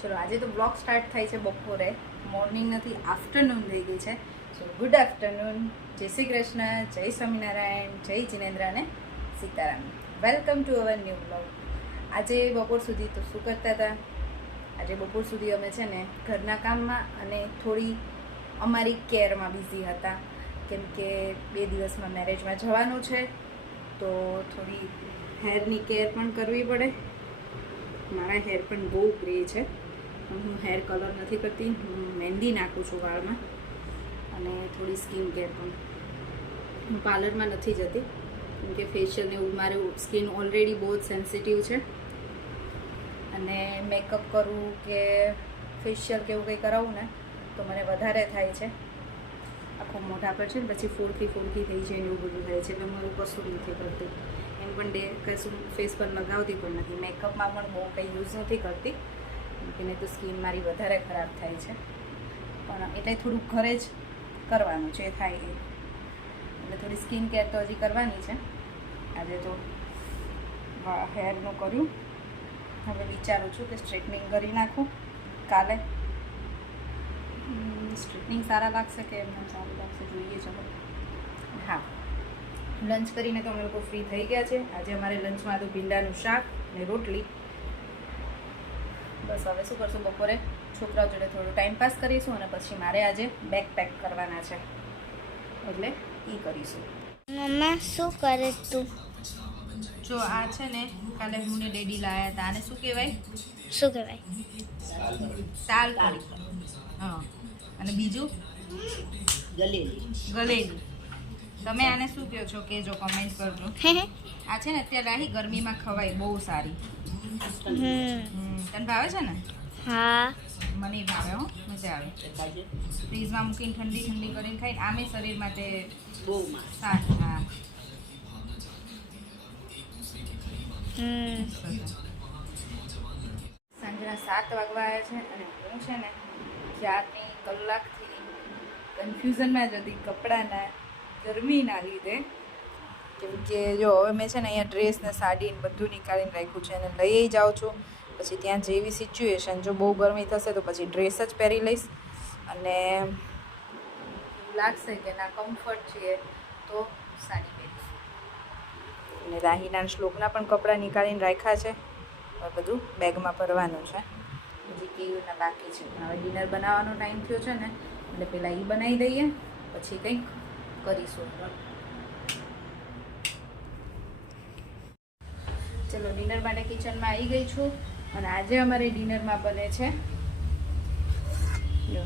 ચલો આજે તો બ્લોગ સ્ટાર્ટ થાય છે બપોરે, મોર્નિંગ નથી, આફ્ટરનૂન થઈ ગઈ છે. સો ગુડ આફ્ટરનૂન, જય શ્રી કૃષ્ણ, જય સ્વામિનારાયણ, જય જિનેન્દ્ર અને Sitaram. Welcome to our new blog. આજે બપોર સુધી તો શું કરતા હતા? આજે બપોર સુધી અમે છે ને ઘરના કામમાં અને થોડી અમારી કેરમાં બિઝી હતા, કેમ કે 2 દિવસમાં મેરેજમાં જવાનું છે, તો થોડી હેરની કેર પણ કરવી પડે. મારા હેર પણ બહુ ગ્રે છે, હું હેર કલર નથી કરતી, હું મહેંદી નાખું છું વાળમાં, અને થોડી સ્કિન કેર પણ. હું પાર્લરમાં નથી જતી, કેમ કે ફેશિયલ ને એવું મારું સ્કિન ઓલરેડી બહુ જ સેન્સિટિવ છે, અને મેકઅપ કરવું કે ફેશિયલ કે એવું કંઈ કરાવવું ને તો મને વધારે થાય છે. આખું મોઢા પર છે ને પછી ફોડકી થઈ જાય ને એવું બધું થાય છે, એટલે હું એવું કશું નથી કરતી. એમ પણ કશું ફેસ પર લગાવતી પણ નથી, મેકઅપમાં પણ બહુ કંઈ યુઝ નથી કરતી, કેમ કે તો સ્કિન મારી વધારે ખરાબ થાય છે. પણ એટલે થોડુંક ઘરે જ કરવાનું છે, થાય એ એટલે થોડી સ્કિન કેર તો હજી કરવાની છે. આજે તો હેરનું કર્યું, હવે વિચારું છું કે સ્ટ્રેટનિંગ કરી નાખું કાલે. સ્ટ્રેટનિંગ સારા લાગશે કે એમને સારું લાગશે જોઈએ છે. હા, લંચ કરીને તો અમે લોકો ફ્રી થઈ ગયા છે. આજે અમારે લંચમાં હતું ભીંડાનું શાક અને રોટલી. બસ હવે શું કરશું, બપોરે છોકરાઓ જોડે થોડું ટાઈમ પાસ કરીશું, અને પછી મારે આજે બેગ પેક કરવાના છે, એટલે એ કરીશું. મમ્મા શું કરે તું? જો આ છે ને કાલે હું ને ડેડી લાયા હતા, આને શું કહેવાય? શું કહેવાય? સાલ પૂરી. હા, અને બીજું ગલેલી. તમે આને શું કહો છો કે જો કમેન્ટ કરજો. આ છે ને અત્યારે રાહી ગરમીમાં ખવાય, બહુ સારી. તને ભાવે છે ને? હા, મને ભાવે હો, મજા આવે. ફ્રીઝમાં મૂકીને ઠંડી કરીને ખાઈને આમે શરીર માટે બહુ સારું. હા, સાંજના 7 વાગવા આવ્યા છે, અને હું છે ને ક્યારની કલાકથી કન્ફ્યુઝનમાં જ હતી કપડાના ગરમીના લીધે. કેમ કે જો હવે મેં છે ને અહીંયા ડ્રેસ ને સાડી ને બધું નીકાળીને રાખ્યું છે, અને લઈ જાઉં છું. પછી ત્યાં જેવી સિચ્યુએશન, જો બહુ ગરમી થશે તો પછી ડ્રેસ જ પહેરી લઈશ, અને લાગશે કે ના કમ્ફર્ટ છે તો સાડી પહેરીશ. અને રાહીના શ્લોકના પણ કપડાં નીકાળીને રાખ્યા છે, હવે બધું બેગમાં ભરવાનું છે. હજી કેયુના બાકી છે, પણ હવે ડિનર બનાવવાનો ટાઈમ થયો છે ને, એટલે પહેલાં એ બનાવી દઈએ, પછી કંઈક કરીશું. ચલો, ડિનર માટે કિચનમાં આવી ગઈ છું, અને આજે અમારે ડિનરમાં બને છે, જો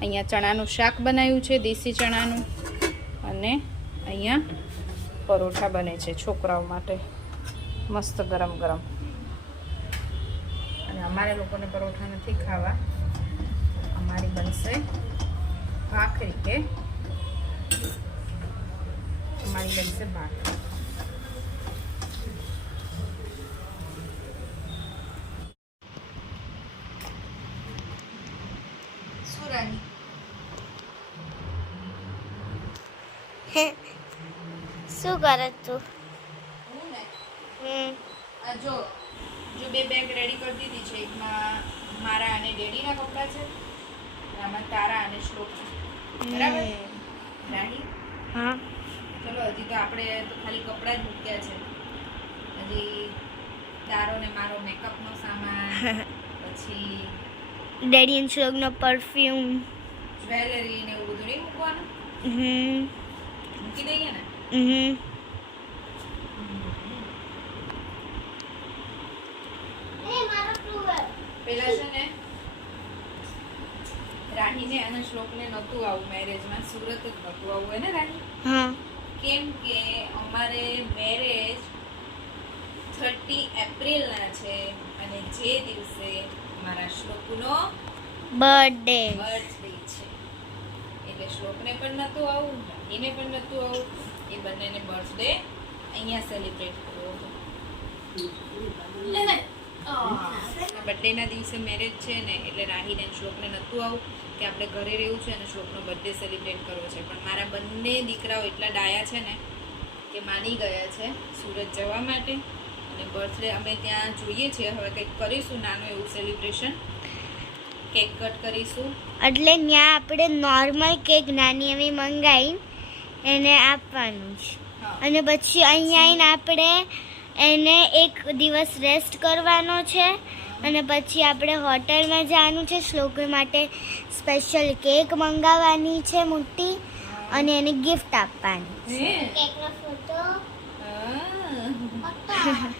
અહીંયા ચણાનું શાક બનાવ્યું છે, દેશી ચણાનું, અને અહીંયા પરોઠા બને છે છોકરાઓ માટે, મસ્ત ગરમ. અને અમારે લોકોને પરોઠા નથી ખાવા, અમારી બનશે ભાખરી, કે અમારી બનશે ભાખરી. શું રાની? શું કરે તું? હું ને હમ જો 2 બેગ રેડી કરી દીધી છે. એકમાં મારા અને ડેડીના કપડાં છે, અને આમાં તારા અને શ્લોક છે, બરાબર રાહી? હા. ચલો, હજી તો આપણે તો ખાલી કપડાં જ મૂક્યા છે. હજી તારો ને મારો મેકઅપનો સામાન, પછી ડેડી એન્ડ શ્લોકનો પરફ્યુમ, જ્વેલરી ને એવું બધું નહીં મૂકવાનું? મૂકી દઈએ ને? પેલા છે ને રાહીને અને શ્લોકને નહોતું આવું મેરેજમાં, સુરત જ નહોતું આવું હોય ને રાહી? હા. કેમ કે અમારે મેરેજ 30 એપ્રિલના છે, અને જે દિવસે મારા શ્લોકનો બર્થડે છે, એટલે શ્લોકને પણ નહોતું આવું, રાહીને પણ નહોતું આવું. એ બંનેને બર્થડે અહીંયા સેલિબ્રેટ કર્યો હતો. બર્થડેના દિવસે મેરેજ છે ને, એટલે રાહીને શ્લોકને નહોતું આવું કે આપણે ઘરે રહેવું છે અને શ્લોકનો બર્થડે સેલિબ્રેટ કરવો છે. પણ મારા બંને દીકરાઓ એટલા ડાયા છે ને કે માની ગયા છે સુરત જવા માટે, અને બર્થડે અમે ત્યાં જોઈએ છીએ. હવે કંઈક કરીશું નાનું એવું સેલિબ્રેશન, કેક કટ કરીશું. એટલે ત્યાં આપણે નોર્મલ કેક નાની એવી મંગાવી એને આપવાનું છે. હા. અને પછી અહીંયા આવીને આપણે એને એક દિવસ રેસ્ટ કરવાનો છે. અને પછી આપણે હોટલમાં જવાનું છે. શ્લોક માટે સ્પેશિયલ કેક મંગાવવાની છે મોટી અને એને ગિફ્ટ આપવાની છે. કેકનો ફોટો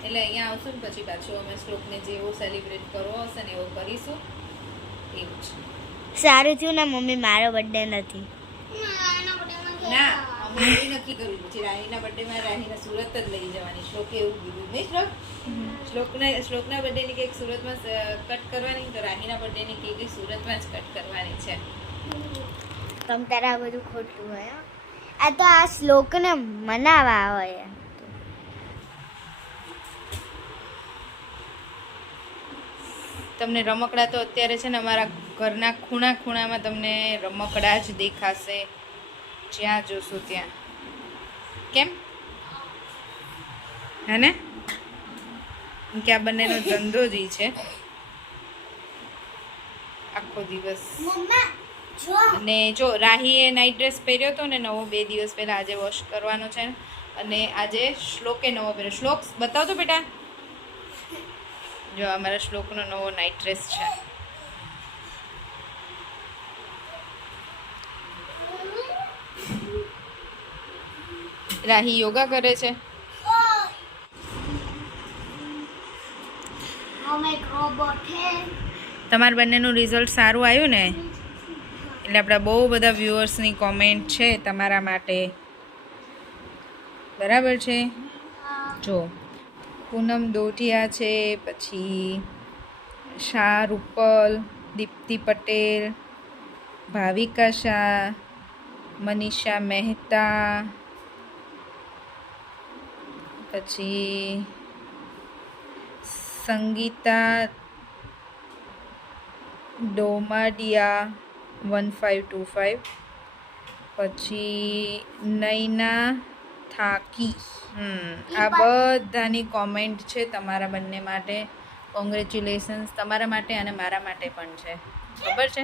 એટલે અહીંયા આવશું ને પછી પાછું અમે શ્લોકને જેવો સેલિબ્રેટ કરવો હશે ને એવો કરીશું. એવું છે. સારું થયું ને મમ્મી મારો બર્થડે નથી. ના અમે એવું નક્કી કર્યું પછી રાહીના બર્થડેમાં રાહીને સુરત જ લઈ જવાની. શ્લોકે એવું કીધું નહીં શ્લોક? શ્લોકના બર્થડેની કેક સુરતમાં કટ કરવાની તો રાહીના બર્થડેની કેક સુરતમાં જ કટ કરવાની છે. તમ તારા બધું ખોટું હોય. આ તો આ શ્લોકને મનાવા હોય. તમને રમકડા તો અત્યારે છે ને અમારા ઘરના ખૂણા ખૂણામાં તમને રમકડા જ દેખાશે જ્યાં જોશો ત્યાં. કેમ હે ને? કે આ બંનેનો ધંધો જ ઈ છે આખો દિવસ. અને જો રાહીએ નાઇટ ડ્રેસ પહેર્યો હતો ને નવો 2 દિવસ પહેલા, આજે વોશ કરવાનો છે. અને આજે શ્લોકે નવો પહેર્યો. શ્લોક બતાવતો બેટા. જો અમારા શ્લોકનો નવો નાઇટ ડ્રેસ છે. રાહી યોગા કરે છે. તમારા બંનેનું રિઝલ્ટ સારું આવ્યું ને એટલે આપણા બહુ બધા વ્યુઅર્સની કોમેન્ટ છે તમારા માટે. બરાબર છે. જો પૂનમ દોઢિયા છે, પછી શાહ રૂપલ, દીપ્તિ પટેલ, ભાવિકા શાહ, મનીષા મહેતા, પછી સંગીતા ડોમાડિયા 1525, પછી નૈના થાકી. આ બધાની કોમેન્ટ છે તમારા બંને માટે. કોંગ્રેચ્યુલેશન્સ તમારા માટે અને મારા માટે પણ છે. ખબર છે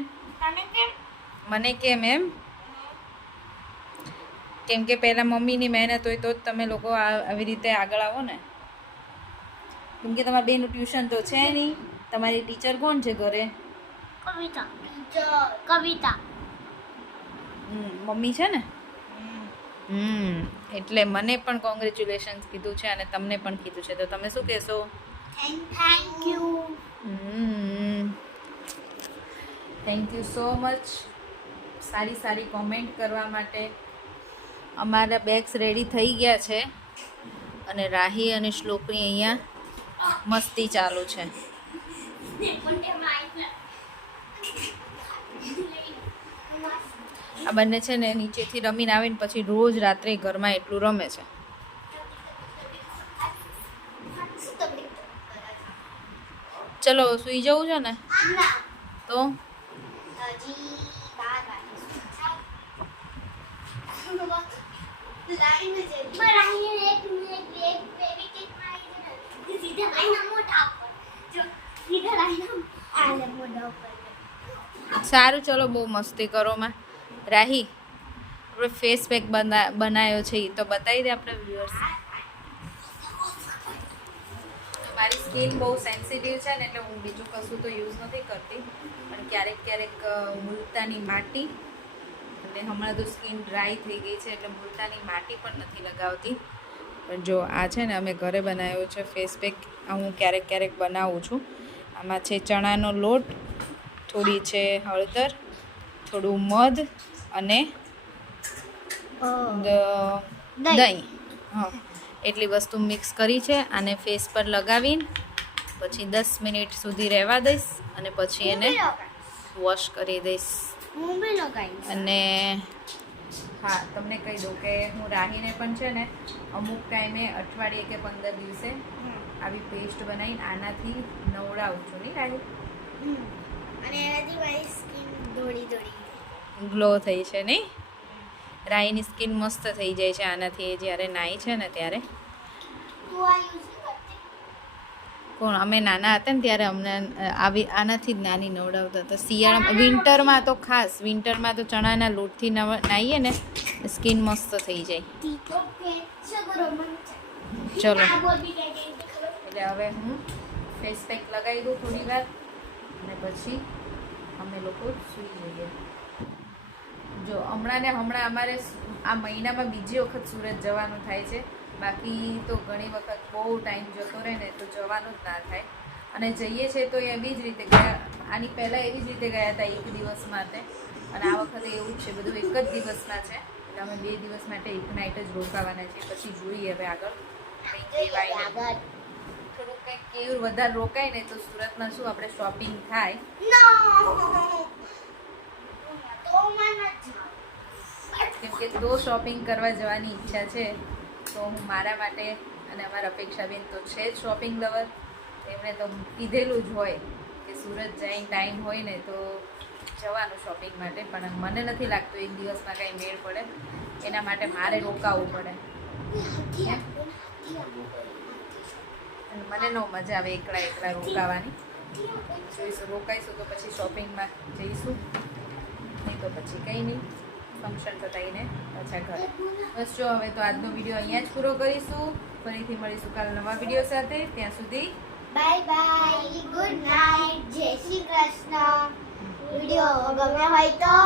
મને કેમ એમ? કેમ કે પહેલાં મમ્મીની મહેનત હોય તો જ તમે લોકો આવી રીતે આગળ આવો ને. કેમ કે તમારા બેનું ટ્યુશન તો છે નહીં. તમારી ટીચર કોણ છે ઘરે? કવિતા. મમ્મી છે ને. એટલે મને પણ કોંગ્રેચ્યુલેશન્સ કીધું છે અને તમને પણ કીધું છે. તો તમે શું કહેશો? Thank you. Thank you so much સારી સારી કોમેન્ટ કરવા માટે. અમારા બેગ્સ રેડી થઈ ગયા છે અને રાહી અને શ્લોકની અહીંયા મસ્તી ચાલુ છે. આ બંને છે ને નીચેથી રમીને આવીને પછી રોજ રાત્રે ઘરમાં એટલું રમે છે. ચલો સુઈ જવું છે ને તો સારું. ચલો બહુ મસ્તી કરો માં. રાહી આપણે ફેસ પેક બનાવ્યો છે એ તો બતાવી દે આપણે વ્યુઅર્સ. મારી સ્કિન બહુ સેન્સિટિવ છે ને એટલે હું બીજું કશું તો યુઝ નથી કરતી, પણ ક્યારેક ક્યારેક મુલતાની માટી, અને હમણાં તો સ્કિન ડ્રાય થઈ ગઈ છે એટલે મુલતાની માટી પણ નથી લગાવતી. પણ જો આ છે ને અમે ઘરે બનાવ્યો છે ફેસ પેક. આ હું ક્યારેક ક્યારેક બનાવું છું. આમાં છે ચણાનો લોટ, થોડી છે હળદર, થોડું મધ અને દહીં. હા, એટલી વસ્તુ મિક્સ કરી છે. આને ફેસ પર લગાવીને પછી 10 મિનિટ સુધી રહેવા દઈશ અને પછી એને વોશ કરી દઈશ. અને હા, તમને કહી દઉં કે હું રાહીને પણ છે ને અમુક ટાઈમે અઠવાડિયે કે 15 દિવસે આવી પેસ્ટ બનાવીને આનાથી નવડાવું છું. નહીં રાહી? અને એનાથી મારી સ્કિન દોડી ગ્લો થઈ છે નહીં? રાહીની સ્કિન મસ્ત થઈ જાય છે આનાથી. જ્યારે નાઈ છે ને ત્યારે કોણ અમે નાના હતા ને ત્યારે અમને આનાથી જ નાની નવડાવતા હતા. શિયાળામાં વિન્ટરમાં તો ખાસ, વિન્ટરમાં તો ચણાના લોટથી નાહીએ ને સ્કિન મસ્ત થઈ જાય. ચલો એટલે હવે હું ફેસ પેક લગાવી દઉં થોડી વાર અને પછી અમે લોકો સૂઈ જઈએ. જો હમણાં અમારે આ મહિનામાં બીજી વખત સુરત જવાનું થાય છે. બાકી તો ઘણી વખત બહુ ટાઈમ જતો રહે ને તો જવાનું જ ના થાય. અને જઈએ છીએ તો એવી જ રીતે ગયા, આની પહેલાં એવી જ રીતે ગયા હતા 1 દિવસ માટે. અને આ વખતે એવું જ છે, બધું 1 જ દિવસના છે. એટલે અમે 2 દિવસ માટે 1 નાઇટ જ રોકાવાના છીએ. પછી જોઈએ હવે આગળ કંઈક કહેવાય. થોડુંક કંઈક કેવું વધારે રોકાય ને તો સુરતમાં શું આપણે શોપિંગ થાય. કેમ કે તો શોપિંગ કરવા જવાની ઈચ્છા છે. તો હું મારા માટે અને અમારા અપેક્ષાબેન તો છે જ શોપિંગ લવર. એમણે તો કીધેલું જ હોય કે સુરત જઈને ટાઈમ હોય ને તો જવાનું શોપિંગ માટે. પણ મને નથી લાગતું 1 દિવસમાં કાંઈ મેળ પડે. એના માટે મારે રોકાવું પડે. અને મને ન મજા આવે એકલા રોકાવાની. જોઈશું, રોકાઈશું તો પછી શોપિંગમાં જઈશું, નહીં તો પછી કંઈ નહીં, ફંક્શન પતાવીને પાછા ઘરે. બસ જો હવે તો આજનો વિડીયો અહીંયા જ પૂરો કરીશું. ફરીથી મળીશું કાલ નવા વિડીયો સાથે. ત્યાં સુધી બાય બાય, ગુડ નાઇટ, જય શ્રી કૃષ્ણ. વિડીયો ગમે હોય તો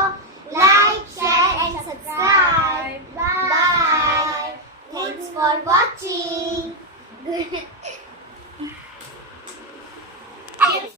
like, share and subscribe. Bye, thanks for watching.